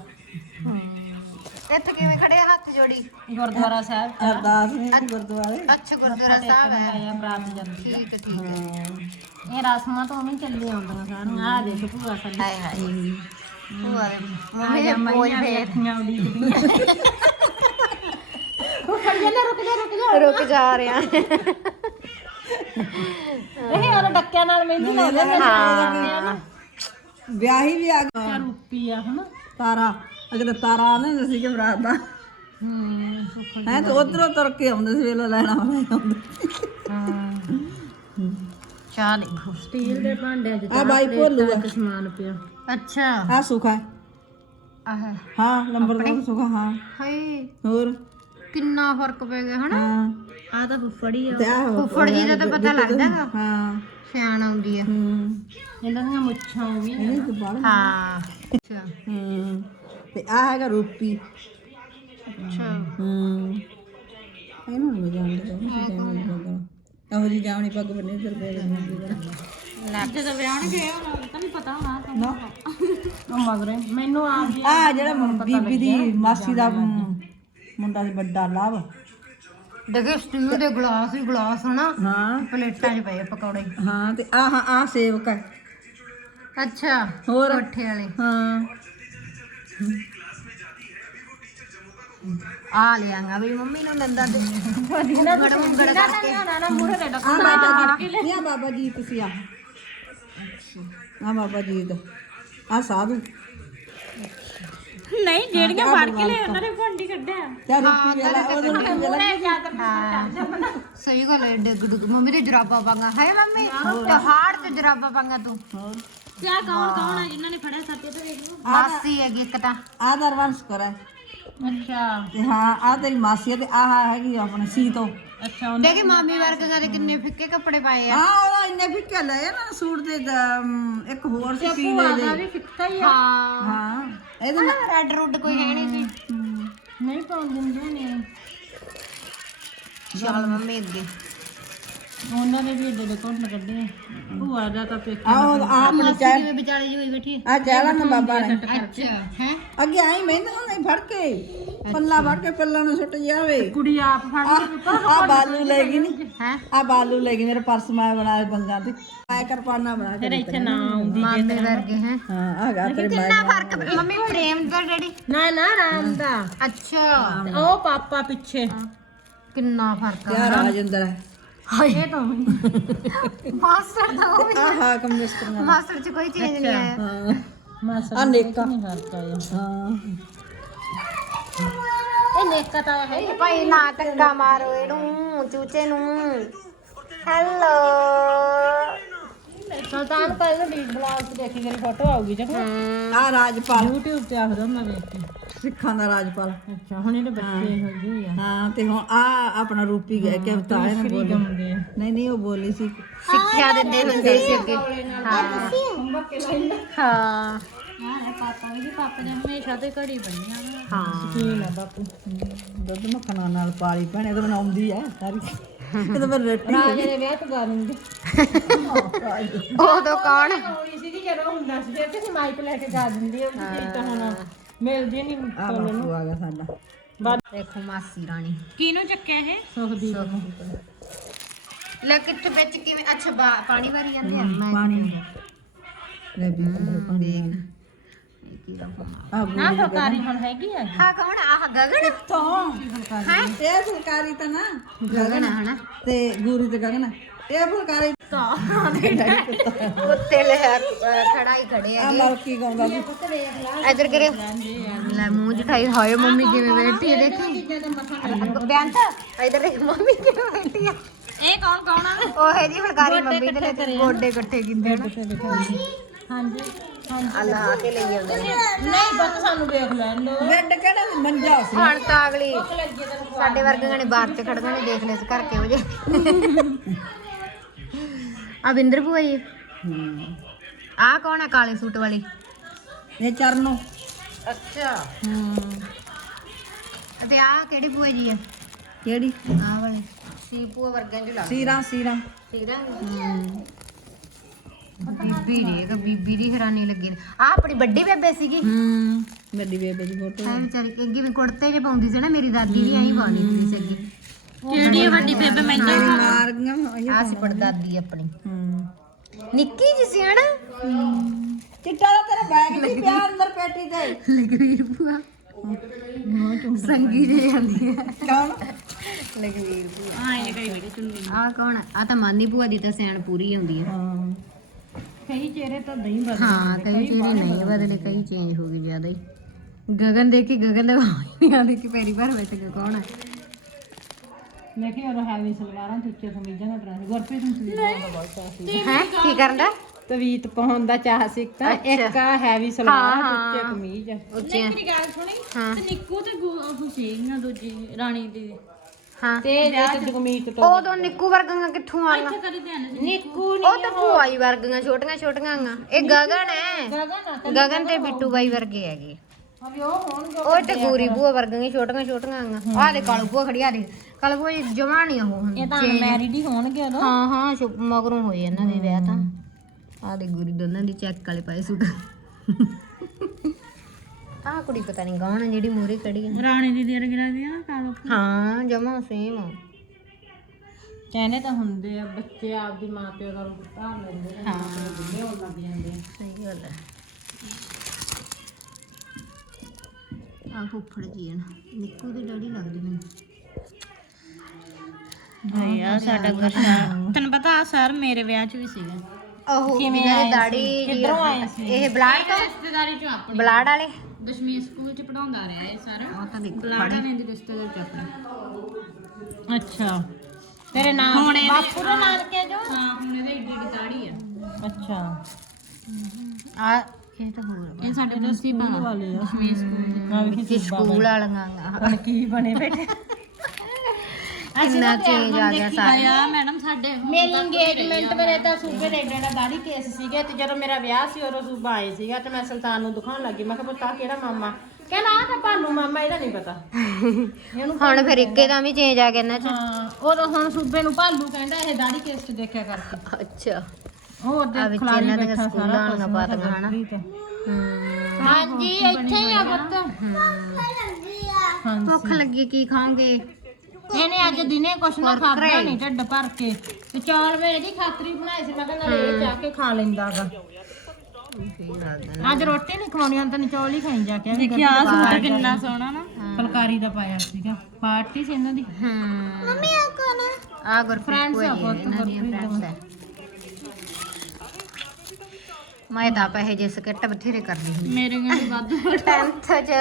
ਇੱਥੇ ਕਿਵੇਂ ਖੜੇ ਆ ਹੱਥ ਜੋੜੀ? ਗੁਰਦੁਆਰਾ ਸਾਹਿਬ ਅਰਦਾਸ ਨੇ ਗੁਰਦੁਆਰੇ। ਅੱਛਾ ਗੁਰਦੁਆਰਾ ਸਾਹਿਬ ਹੈ। ਆਇਆ ਬਰਾਤ ਜਾਂਦੀ ਠੀਕ ਹੈ ਠੀਕ ਹੈ। ਇਹ ਰਸਮਾਂ ਤੋਂ ਨਹੀਂ ਚੱਲੀ ਆਉਂਦੀਆਂ ਸਾਰੀਆਂ ਆ ਦੇਖ ਭੂਆ ਸਾਡੀ। ਹਾਏ ਹਾਏ। ਭੂਆ ਦੇ ਮੰਮੀ ਦੇ ਬੋਝ ਫੇਰ। ਬੈਠੀਆਂ ਉਡੀਕਦੀਆਂ। ਉਹ ਖੜ ਜਾ ਨਾ ਰੁਕ ਜਾ ਰੁਕ ਜਾ। ਰੁਕ ਜਾ ਰਿਆ। ਇਹ ਉਹ ਡੱਕਿਆਂ ਨਾਲ ਮਹਿੰਦੀ ਲਾਉਂਦੇ ਨੇ ਹਾਂ ਵਿਆਹੀ ਵੀ ਆ ਗਿਆ ਰੂਪੀ ਆ ਹਨਾ? ਤਾਰਾ। ਅਗਰ ਤਾਰਾ ਆਉਂਦੇ ਸੀ ਕਿ ਬਰਾਤ ਦਾ। ਹੂੰ ਹੈ ਤੇ ਉਧਰੋਂ ਤੁਰ ਕੇ ਆਉਂਦੇ ਸੀ ਵੇਲੇ ਲੈਣਾ ਆਉਂਦੇ ਚਾਹ ਸਟੀਲ ਦੇ ਭਾਂਡਿਆਂ 'ਚ ਆ ਬਾਈ ਭੋਲੂ ਆ। ਸਮਾਨ ਪਿਆ। ਅੱਛਾ। ਆ ਸੁਖਾ। ਆਹ। ਹਾਂ ਨੰਬਰ ਸੁਖਾ ਹਾਂ। ਹਾਏ। ਹੋਰ? ਕਿੰਨਾ ਫ਼ਰਕ ਪੈ ਗਿਆ ਹਨਾ? ਹਾਂ। ਆ ਤਾਂ ਫੁੱਫੜੀ ਆ। ਤੇ ਆ ਫੁੱਫੜ ਜੀ ਦਾ ਤਾਂ ਪਤਾ ਲੱਗਦਾ ਹੈਗਾ ਹਾਂ। ਸਿਆਣ ਆਉਂਦੀ ਆ। ਹੂੰ। ਇਹਨਾਂ ਦੀਆਂ ਮੁੱਛਾਂ ਵੀ ਹਾਂ। ਅੱਛਾ। ਹੂੰ। ਤੇ ਆ ਹੈਗਾ ਰੂਪੀ। ਅੱਛਾ। ਹੂੰ। ਇਹਨੂੰ ਨਹੀਂ ਜਾਣਦੇ ਇਹੋ ਜੀ ਜਾਵਣੀ ਪੱਗ ਬੰਨੇ ਤੇ ਰੁਪਏ ਜਦੋਂ ਵਿਆਹਣਗੇ ਉਹਨਾਂ ਤਾਂ ਨਹੀਂ ਪਤਾ ਹੋਣਾ ਨਾ। ਉਹ ਮਗਰੇ ਮੈਨੂੰ ਆਪ ਜੀ ਆ ਜਿਹੜਾ ਬੀਬੀ ਦੀ ਮਾਸੀ ਦਾ ਮੁੰਡਾ ਸੀ ਵੱਡਾ ਲਾਭ ਦੇਖੇ ਸਟੀਲ ਦੇ ਗਲਾਸ ਹੀ ਗਲਾਸ ਹਨਾ। ਹਾਂ। ਪਲੇਟਾਂ 'ਚ ਪਏ ਪਕੌੜੇ। ਹਾਂ ਤੇ ਆ ਹਾਂ ਆ ਸੇਵਕ ਹੈ। ਅੱਛਾ ਹੋਰ? ਕੋਠੇ ਵਾਲੇ। ਹਾਂ। ਆ ਲਿਆਂਗਾ ਵੀ ਮੰਮੀ ਨੂੰ ਨੰਦਾ ਤੇ। ਇਹਨਾਂ ਨੂੰ ਉਂਗੜ ਕਰਕੇ। ਨਾ ਨਾ ਮੂਹਰੇ ਡੱਕ ਆ ਬਾਬਾ ਜੀ ਤੁਸੀਂ ਆ ਆ ਬਾਬਾ ਜੀ ਦਾ ਆ ਸਾਧੂ। ਨਹੀਂ ਜਿਹੜੀਆਂ ਫੜ ਕੇ ਲੈ ਉਹਨਾਂ ਨੇ ਭਾਂਡੀ ਕੱਢਿਆ। ਤੇ ਰੂਪੀ ਵੇਲਾ ਉਹਦੇ ਰੂਪੀ ਵੇਲਾ। ਸਹੀ ਗੱਲ ਹੈ ਡਿੱਗ ਡੁੱਗ ਮੰਮੀ ਦੇ ਜਰਾਬਾ ਪਾਂਗਾ ਹਾਏ ਮੰਮੀ ਤੇ ਹਾੜ ਤੇ ਜਰਾਬਾ ਪਾਂਗਾ ਤੂੰ। ਹੋਰ? ਤੇ ਆ ਕੌਣ ਕੌਣ ਆ ਜਿਨ੍ਹਾਂ ਨੇ ਫੜਿਆ ਸੱਤੇ? ਤੇ ਦੇਖ ਲਓ। ਮਾਸੀ ਹੈਗੀ ਇੱਕ ਤਾਂ। ਆ ਦਰਵੰਸ ਕਰੇ ਅੱਛਾ। ਤੇ ਹਾਂ ਆ ਤੇਰੀ ਮਾਸੀ ਹੈ ਤੇ ਆਹ ਹੈਗੀ ਆਪਣੀ ਸੀਤੋ ਅੱਛਾ ਦੇਖੀ ਮਾਮੀ ਵਰਗਾ ਦੇ ਕਿੰਨੇ ਫਿੱਕੇ ਕੱਪੜੇ ਪਾਏ ਆ। ਹਾਂ ਉਹ ਇੰਨੇ ਫਿੱਕੇ ਲਏ ਨਾ ਸੂਟ ਦੇ ਦ- ਇੱਕ ਹੋਰ ਸੀ ਕੀਲੇ ਦੇ ਵੀ ਫਿੱਕਾ ਹੀ ਆ। ਹਾਂ। ਹਾਂ ਇਹਦੇ ਨਾਲ ਰੈਡ ਰੁੱਡ ਕੋਈ ਹੈ ਨਹੀਂ ਸੀ। ਨਹੀਂ ਪਾਉਣ ਦਿੰਦੇ ਨੇ। ਚੱਲ ਮੰਮੀ ਅੱਗੇ। ਉਹਨਾਂ ਨੇ ਵੀ ਏਡੇ ਦੇ ਕੋਲ ਕੱਢੇ ਭੂਆ ਦਾ ਤਾਂ ਪੇਕੇ ਆ ਉਹ ਆ ਆਪਣੀ ਚਾਹ ਕਿਵੇਂ ਵਿਚਾਲੇ ਜੀ ਹੋਈ ਬੈਠੀ। ਆ ਚਾਹ ਨਾ ਬਾਬਾ ਨੇ ਅੱਛਾ ਹੈ? ਅੱਗੇ ਆਈ ਮਹਿੰਦਾ ਨਹੀਂ ਫੜ ਕੇ। ਪੱਲਾ ਫੜ ਕੇ ਪੱਲਾ ਨੂੰ ਸੁੱਟ ਜਾਵੇ। ਕੁੜੀ ਆਪ ਫੜ ਆ ਆ ਬਾਲੂ ਲੈ ਗਈ ਨਹੀਂ ਹੈ? ਆ ਬਾਲੂ ਲੈ ਗਈ ਮੇਰੇ ਪਰਸ ਮੈਂ ਬਣਾਏ ਬੰਗਾ ਤੇ। ਆਏ ਕਰਪਾਨਾ ਬਣਾ ਕੇ ਇੱਥੇ ਨਾ ਆਉਂਦੀ ਮਾਮੇ ਵਰਗੇ ਹੈ? ਹਾਂ ਆ ਗਾ ਤੇਰੇ ਮੈਂ ਕਿੰਨਾ ਫ਼ਰਕ ਮੰਮੀ ਪ੍ਰੇਮ ਦਾ ਡੈਡੀ ਨਾ ਨਾ ਰਾਮ ਦਾ। ਅੱਛਾ। ਉਹ ਪਾਪਾ ਪਿੱਛੇ। ਕਿੰਨਾ ਫ਼ਰਕ ਆ। ਰਾਜਿੰਦਰ ਹੈ? ਇਹ ਤਾਂ ਮਾਸਟਰ ਦਾ ਉਹ ਵੀ ਆ ਹਾਂ ਕਮਿਸਟਰ ਮਾਸਟਰ ਚ ਕੋਈ ਚੇਂਜ ਨਹੀਂ ਆਇਆ। ਹਾਂ। ਮਾਸਾ ਆ ਨੇਕਾ। ਨਹੀਂ ਆਇਆ। ਹਾਂ। ਇਹ ਨੇਕਾ ਤਾਂ ਹੈ। ਇਹ ਭਾਈ ਨਾ ਟੱਕਾ ਮਾਰੋ ਇਹਨੂੰ ਚੂਚੇ ਨੂੰ। ਹੈਲੋ ਸੁਲਤਾਨ ਕੱਲ ਨੂੰ ਬਲੌਗ ਤੇ ਦੇਖੀ ਮੇਰੀ ਫੋਟੋ ਆਊਗੀ ਜਦ। ਆ ਰਾਜਪਾਲ। YouTube ਤੇ ਆਖਦਾ ਮੈਂ ਵੇਖ ਕੇ। ਸਿੱਖਾਂ ਦਾ ਰਾਜਪਾਲ। ਅੱਛਾ ਹੁਣ ਇਹਦੇ ਬੱਚੇ ਹੋ। ਗਏ ਆ। ਹਾਂ ਤੇ ਹੁਣ ਆ ਆਪਣਾ ਰੂਪੀ ਗਿਆ ਕਿ ਬਤਾ ਇਹਨੇ ਬੋਲੀ। ਆ। ਨਹੀਂ ਨਹੀਂ ਉਹ ਬੋਲੀ ਸੀ। ਸਿੱਖਿਆ ਦਿੰਦੇ ਹੁੰਦੇ ਸੀ ਅੱਗੇ। ਹਾਂ। ਹਾਂ। ਹਾਂ। ਪਾਪਾ ਵੀ ਪਾਪਾ ਨੇ ਹਮੇਸ਼ਾ ਤੇ ਘੜੀ ਬੰਨੀਆਂ ਹਾਂ। ਕੀ ਨਾ ਬਾਪੂ। ਦੁੱਧ ਮੱਖਣਾ ਨਾਲ ਪਾਲੀ ਭੈਣੇ ਤਾਂ ਬਣਾਉਂਦੀ ਐ ਸਾਰੀ। ਇਹ ਤਾਂ ਫਿਰ ਰੋਟੀ ਰਾਜੇ ਦੇ ਵਿਆਹ ਤੋਂ ਗਾ ਦਿੰਦੇ ਉਦੋਂ ਕੌਣ? ਆਉਣੀ ਸੀਗੀ ਜਦੋਂ ਹੁੰਦਾ ਸੀ ਤੇ ਮਾਈਕ ਲੈ ਕੇ ਗਾ ਦਿੰਦੀ ਉਹ ਤਾਂ ਹੁਣ ਮਿਲਦੀ ਨਹੀਂ ਆ ਬਾਪੂ ਆ ਗਿਆ ਸਾਡਾ। ਦੇਖੋ ਮਾਸੀ ਰਾਣੀ। ਕਿਹਨੂੰ ਚੱਕਿਆ ਇਹ? ਸੁਖਦੀਪ ਨੂੰ। ਲੈ ਕਿੱਥੇ ਵਿੱਚ ਕਿਵੇਂ ਅੱਛਾ ਬਾ- ਪਾਣੀ ਵਾਰੀ ਜਾਂਦੇ ਆ। ਮੈਂ ਪਾਣੀ। ਲੈ ਵੀ ਪਾਣੀ ਇਹ ਕੀ ਰਕਮ ਆ। ਆ ਨਾ। ਫੁਲਕਾਰੀ ਹੁਣ ਹੈਗੀ ਆ ਹਾਂ ਕੌਣ ਆਹ ਗਗਨ? ਤੋਂ ਇਹ ਫੁਲਕਾਰੀ ਤਾਂ ਨਾ। ਗਗਨ ਆ ਹਨਾ? ਤੇ ਗੂਰੀ ਤੇ ਗਗਨ ਇਹ ਫੁਲਕਾਰੀ ਕੁੱਤਾ ਕੁੱਤੇ ਲੈ ਖੜਾ ਹੀ ਖੜੇ ਆ ਹੈਗੇ। ਮਲਕੀ ਗਾਉਂਦਾ ਸੀ। ਇਧਰ ਕਰੇ ਲੈ ਮੂੰਹ ਜਠਾਈ ਹਾਏ ਮੰਮੀ ਕਿਵੇਂ ਬੈਠੀ ਹੈ ਦੇਖੀ। ਬਿਆੰਤ ਇਧਰ ਦੇਖ ਮੰਮੀ ਕਿਵੇਂ ਬੈਠੀ ਆ ਇਹ ਕੌਣ ਕੌਣ ਆ? ਉਹ ਹੈ ਜੀ ਫੜਕਾਰੀ ਮੰਮੀ ਦੇ ਲਈ ਗੋਡੇ ਇਕੱਠੇ ਕੀਤੇ ਨਾ। ਹਾਂਜੀ ਅੱਲਾ ਆ ਕੇ ਲਈ ਆਉਂਦੇ ਨੇ। ਨਹੀਂ ਬਸ ਸਾਨੂੰ ਵੇਖ ਲੈਣ ਦੋ। ਬੈੱਡ ਕਿਹੜਾ ਸੀ? ਮੰਜਾ ਸੀ। ਹੁਣ ਤਾਂ ਅਗਲੀ ਸਾਡੇ ਵਰਗੀਆਂ ਨੇ ਬਾਹਰ ਚ ਖੜੀਆਂ ਨੇ ਦੇਖ ਲੈ ਇਸ ਘਰ ਕਿਹੋ ਜੇ। ਆ ਬਿੰਦਰ ਭੂਆ ਜੀ। ਆ ਕੌਣ ਹੈ ਕਾਲੇ ਸੂਟ ਵਾਲੀ? ਇਹ ਚਰਨੋ। ਅੱਛਾ। ਤੇ ਆ ਕਿਹੜੀ ਭੂਆ ਜੀ ਹੈ ਕਿਹੜੀ? ਆ ਵਾਲੀ। ਸੀ ਭੂਆ ਵਰਗਿਆਂ ਚ ਲੱਗ ਸੀਰਾ ਸੀਰਾ। ਸੀਰਾਂ? ਬੀਬੀ ਦੇ ਕਿ ਬੀਬੀ ਦੀ ਹੈਰਾਨੀ ਲੱਗੀ ਆ ਆਪਣੀ ਵੱਡੀ ਬੇਬੇ ਸੀਗੀ। ਹੂੰ ਵੱਡੀ ਬੇਬੇ ਦੀ ਫੋਟੋ। ਐ ਵਿਚਾਰੀ ਕਿ ਕੁੜਤੇ ਜੇ ਪਾਉਂਦੀ ਸੀ ਨਾ ਮੇਰੀ ਦਾਦੀ ਵੀ ਐਂ ਪਾਉਂਦੀ ਹੁੰਦੀ ਸੀ ਅੱਗੇ। ਕਿਹੜੀ ਵੱਡੀ ਬੇਬੇ ਮੈਂ ਮੇਰੀ ਮਾਰ ਗਈਆਂ ਆਈਆਂ ਆ ਸੀ ਪੜਦਾਦੀ ਆਪਣੀ। ਹੂੰ। ਨਿੱਕੀ ਜਿਹੀ ਸੀ ਹਨਾ? ਚਿੱਟਾ ਦਾ ਤੇਰਾ ਬੈਗ ਨਹੀਂ ਪਿਆ ਅੰਦਰ ਪੇਟੀ ਤੇ। ਲਖਵੀਰ ਭੂਆ। ਸੰਗੀ ਜੇ ਜਾਂਦੀ ਹੈ ਕੌਣ? ਲਖਵੀਰ ਭੂਆ। ਹਾਂ ਇਹ ਕਈ ਬੜੀ ਚੁੰਨੀ ਆ ਕੌਣ ਆ? ਤਾਂ ਮਾਨੀ ਭੂਆ ਦੀ ਤਾਂ ਸਿਆਣ ਪੂਰੀ ਆਉਂਦੀ ਹੈ ਹਾਂ। ਕਈ ਚਿਹਰੇ ਤਾਂ ਨਹੀਂ ਬਦਲੇ ਹਾਂ ਕਈ ਚਿਹਰੇ ਨਹੀਂ ਬਦਲੇ ਕਈ ਚੇਂਜ ਹੋ ਗਏ ਜ਼ਿਆਦਾ ਹੀ। ਗਗਨ ਦੇਖੀ ਗਗਨ ਦੇ ਵਾਹ ਦੇਖੀ ਪੈਰੀ ਭਰ ਵਿੱਚ ਕੇ ਕੌਣ ਹੈ ਮੈਂ ਕਿਹਾ ਉਹ ਹੈਵੀ ਸਲਵਾਰਾਂ ਤੇ ਉੱਚੇ ਸਮੀਜ਼ਾਂ ਦਾ ਟ੍ਰੈਂਡ ਗੁਰਪ੍ਰੀਤ ਨੂੰ ਪਾਉਣ ਦਾ ਬਹੁਤ ਚਾਹ ਸੀ। ਹੈ? ਕੀ ਕਰਨ ਦਾ? ਤਵੀਤ ਪਾਉਣ ਦਾ ਚਾਹ ਸੀ ਇੱਕ ਤਾਂ। ਇੱਕ ਆ ਹੈਵੀ ਸਲਵਾਰ ਹਾਂ। ਤੇ ਉੱਚੇ ਕਮੀਜ਼। ਉੱਚੀਆਂ। ਮੇਰੀ ਗੱਲ ਸੁਣੀ। ਤੇ ਨਿੱਕੂ ਤੇ ਉਹ ਸੀਗੀਆਂ ਦੂਜੀ ਰਾਣੀ ਦੀ। ਹਾਂ। ਤੇ ਜਿਹੜੇ ਜਗਮੀਤ ਤੋਂ ਉਦੋਂ ਨਿੱਕੂ ਵਰਗੀਆਂ ਕਿੱਥੋਂ ਆ ਗਈਆਂ ਕਦੇ ਧਿਆਨ ਨਿੱਕੂ ਉਹ ਤਾਂ ਭੂਆ ਹੀ ਵਰਗੀਆਂ ਛੋਟੀਆਂ ਛੋਟੀਆਂ ਆ। ਇਹ ਗਗਨ ਹੈ। ਗਗਨ ਤੇ ਬਿੱਟੂ ਬਾਈ ਵਰਗੇ ਹੈਗੇ। ਉਹ ਉਹ ਤੇ ਗੂਰੀ ਭੂਆ ਵਰਗੀਆਂ ਛੋਟੀਆਂ ਛੋਟੀਆਂ ਆ। ਆ ਦੇ ਕਾਲੂ ਭੂਆ ਖੜੀ ਆ ਦੇ ਕਾਲੂ ਜੀ ਜਵਾਨ ਹੀ ਆ ਉਹ ਹੁਣ ਇਹ ਤਾਂ ਮੈਰਿਡ ਹੀ ਹੋਣਗੇ ਉਦੋਂ। ਹਾਂ ਹਾਂ ਸ਼ੁਭ ਮਗਰੋਂ ਹੋਏ ਇਹਨਾਂ ਦੇ ਵਿਆਹ ਤਾਂ। ਆ ਦੇ ਗੂਰੀ ਦੋਨਾਂ ਦੀ ਚੈੱਕ ਵਾਲੇ ਪਾਏ ਸੂਟ। ਆ ਕੁੜੀ ਪਤਾ ਨਹੀਂ ਕੌਣ ਹੈ ਜਿਹੜੀ ਮੂਰੇ ਖੜੀ ਹੈ ਰਾਣੀ ਦੀ ਦੇਰ ਗਿਰਾ ਦੀ ਨਾ ਕਾਲੋ ਹਾਂ ਜਮਾ ਸੇਮ ਕਹਿੰਦੇ ਤਾਂ ਹੁੰਦੇ ਆ ਬੱਚੇ ਆਪਦੀ ਮਾਂ ਪਿਓ ਦਾ ਰੂਪ ਧਾਰ ਲੈਂਦੇ ਨੇ ਹਾਂ। ਬੁੱਢੇ ਹੋਣ ਲੱਗ ਜਾਂਦੇ ਆ। ਸਹੀ ਗੱਲ ਹੈ ਆ ਫੁੱਫੜ ਜੀ ਹਨ ਨਿੱਕੂ ਦੇ ਡੈਡੀ ਲੱਗਦੇ ਮੈਨੂੰ ਭਾਈ ਆ ਸਾਡਾ ਗੁਰਸ਼ਾਨ ਤੈਨੂੰ ਪਤਾ ਆ ਸਰ ਮੇਰੇ ਵਿਆਹ 'ਚ ਵੀ ਸੀਗਾ। ਉਹ ਕਿਵੇਂ ਆਏ ਦੀ ਦਾੜੀ ਸੀ? ਕਿੱਧਰੋਂ ਆਏ ਸੀ? ਇਹ ਬਲਾਡ ਤੋਂ? ਰਿਸ਼ਤੇਦਾਰੀ 'ਚ ਆਪਣੀ। ਬਲਾਡ ਵਾਲੇ? ਦਸ਼ਮੀ ਸਕੂਲ 'ਚ ਪੜਾਉਂਦਾ ਰਿਹਾ ਇਹ ਸਰ। ਉਹ ਤਾਂ ਦੇਖੋ ਬਲਾੜਾ ਨੇ ਦੀ ਰਿਸ਼ਤੇਦਾਰੀ 'ਚ ਆਪਣੀ। ਅੱਛਾ। ਤੇਰੇ ਨਾਮ ਬਾਪੂ ਦੇ ਨਾਨਕੇ ਜੋ ਹਾਂ ਹੁਣ ਇਹਦੇ ਏਡੀ ਏਡੀ ਦਾੜੀ ਆ। ਅੱਛਾ। ਆ ਇਹ ਤਾਂ ਹੋਰ ਇਹ ਸਾਡੇ ਦਸਤੀ ਵਾਲੇ ਆ। ਦਸ਼ਮੀ ਸਕੂਲ। ਦੇ ਕਿ ਸਕੂਲ ਵਾਲੀਆਂ ਹੁਣ ਕੀ ਬਣੇ ਬੈਠੇ? ਕਿੰਨਾ ਚੇਂਜ ਆ ਗਿਆ ਸਾਰਾ ਆ ਮੈਡਮ ਸਾਡੇ ਮੇਰੀ ਇੰਗੇਜਮੈਂਟ ਵੇਲੇ ਤਾਂ ਸੂਬੇ ਦੇ ਏਡਾ ਦਾੜੀ ਕੇਸ ਸੀਗੇ ਤੇ ਜਦੋਂ ਮੇਰਾ ਵਿਆਹ ਸੀ ਉਦੋਂ ਸੂਬਾ ਆਏ ਸੀਗਾ ਤੇ ਮੈਂ ਸੁਲਤਾਨ ਨੂੰ ਦਿਖਾਉਣ ਲੱਗੀ। ਮੈਂ ਕਿਹਾ ਪੁੱਤਾ ਕਿਹੜਾ ਮਾਮਾ? ਕਹਿੰਦਾ ਆ ਤਾਂ ਭਾਲੂ ਮਾਮਾ ਇਹਦਾ ਨਹੀਂ ਪਤਾ। ਇਹਨੂੰ ਹੁਣ ਫਿਰ ਇੱਕੇ ਦਾ ਵੀ ਚੇਂਜ ਆ ਗਿਆ ਚ ਹਾਂ ਉਦੋਂ ਹੁਣ ਸੂਬੇ ਨੂੰ ਭਾਲੂ ਕਹਿੰਦਾ ਇਹ ਦਾੜੀ ਕੇਸ ਚ ਦੇਖਿਆ ਕਰਕੇ। ਅੱਛਾ। ਆ ਉਹਦੇ ਵਿੱਚ ਖਿਲਾੜੀ ਇਹਨਾਂ ਦੇ ਬੈਠਾ ਸਕੂਲਾਂ ਸਾਰਾ ਵਾਲੀਆਂ ਕੁਛ ਪਾਤੀਆਂ ਹਨਾ। ਠੀਕ ਹੈ। ਹਮ ਹਾਂਜੀ ਇੱਥੇ ਹੀ ਆ ਪੁੱਤ। ਹਾਂਜੀ। ਭੁੱਖ ਲੱਗੀ ਕੀ ਖਾਓਗੇ? ਇਹਨੇ ਅੱਜ ਦਿਨੇ ਕੁਛ ਨਾ ਖਾਦਾ ਨਹੀਂ ਢਿੱਡ ਭਰ ਕੇ। ਤੇ ਚੌਲ ਵੇ ਇਹਦੀ ਖਾਤਰੀ ਬਣਾਏ ਸੀ ਮੈਂ ਕਹਿੰਦਾ ਲੈ ਜਾ ਕੇ ਖਾ ਲੈਂਦਾਗਾ ਅੱਜ ਰੋਟੀ ਨਹੀਂ ਖਾਣੀ ਹੁਣ ਤਾਂ ਚੌਲ ਹੀ ਖਾਈ ਜਾ ਕੇ ਦੇਖਿਆ ਆ ਸੂਟ ਕਿੰਨਾ ਸੋਹਣਾ ਨਾ। ਫਲਕਾਰੀ ਦਾ ਪਾਇਆ ਸੀਗਾ ਪਾਰਟੀ ਸੀ ਇਹਨਾਂ ਦੀ। ਮੰਮੀ ਆ ਕੌਣ ਆ? ਗੁਰਫਰੈਂਡ Friends ਆ ਬਹੁਤ, ਇਹਨਾਂ ਦੀਆਂ ਫਰੈਂਡਸ ਹੈ। ਮੈਂ ਤਾਂ ਪਹਿੇ ਜੇ ਸਕਟ ਬਥੇਰੇ ਕਰਦੀ ਹੁੰਦੀ। ਮੇਰੇ ਨਾਲ ਵੱਧ 10th ਚ